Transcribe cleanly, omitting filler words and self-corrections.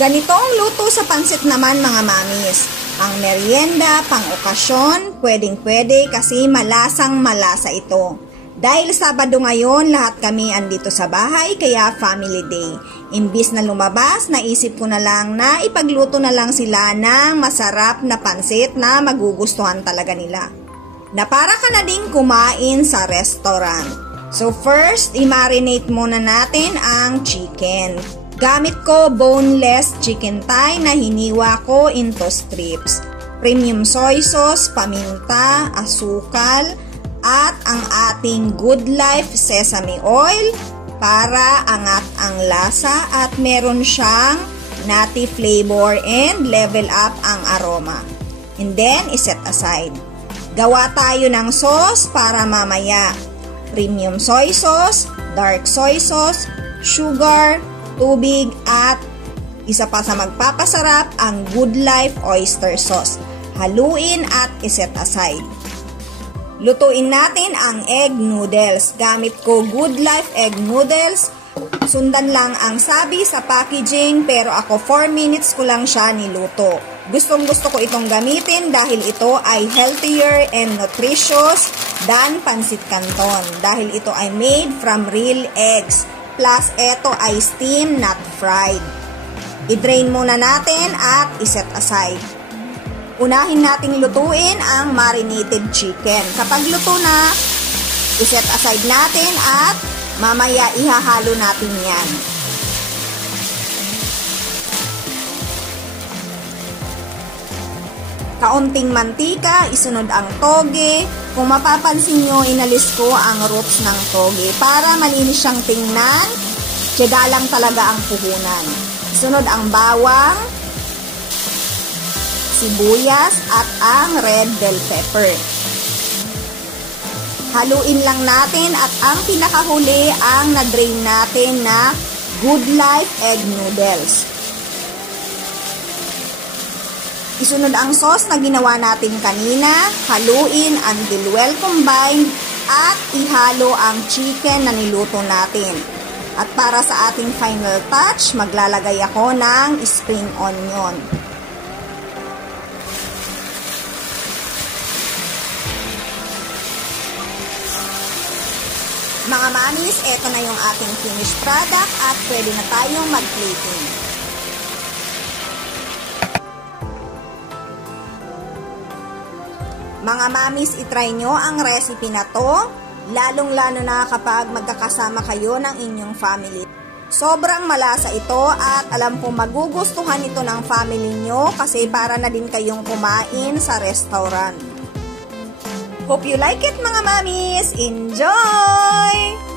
Ganito ang luto sa pansit naman mga mamis. Pang merienda, pang okasyon, pwedeng-pwede kasi malasang malasa ito. Dahil Sabado ngayon, lahat kami andito sa bahay kaya family day. Imbis na lumabas, naisip ko na lang na ipagluto na lang sila ng masarap na pansit na magugustuhan talaga nila. Na para ka na din kumain sa restaurant. So first, i-marinate muna natin ang chicken. Gamit ko boneless chicken thigh na hiniwa ko into strips. Premium soy sauce, paminta, asukal, at ang ating Good Life sesame oil para angat ang lasa at meron siyang nutty flavor and level up ang aroma. And then, iset aside. Gawa tayo ng sauce para mamaya. Premium soy sauce, dark soy sauce, sugar, tubig at isa pa sa magpapasarap ang Good Life oyster sauce. Haluin at iset aside. Lutuin natin ang egg noodles. Gamit ko Good Life egg noodles. Sundan lang ang sabi sa packaging pero ako 4 minutes ko lang siya niluto. Gustong gusto ko itong gamitin dahil ito ay healthier and nutritious than pansit canton. Dahil ito ay made from real eggs. Plus ito ay steam not fried. I-drain muna natin at iset aside. Unahin nating lutuin ang marinated chicken. Kapag luto na, iset aside natin at mamaya ihahalo natin yan. Kaunting mantika, isunod ang toge. Kung mapapansin nyo, inalis ko ang roots ng toge para malinis siyang tingnan. Tiyaga lang talaga ang puhunan. Isunod ang bawang, sibuyas at ang red bell pepper. Haluin lang natin at ang pinakahuli ang na-drain natin na Good Life egg noodles. Isunod ang sauce na ginawa natin kanina, haluin until well combined at ihalo ang chicken na niluto natin. At para sa ating final touch, maglalagay ako ng spring onion. Mga mamis, eto na yung ating finished product at pwede na tayong mag-plating. Mga mamis, itry nyo ang recipe na to, lalong-lalo na kapag magkakasama kayo ng inyong family. Sobrang malasa ito at alam ko magugustuhan ito ng family nyo kasi para na din kayong kumain sa restaurant. Hope you like it mga mamis! Enjoy!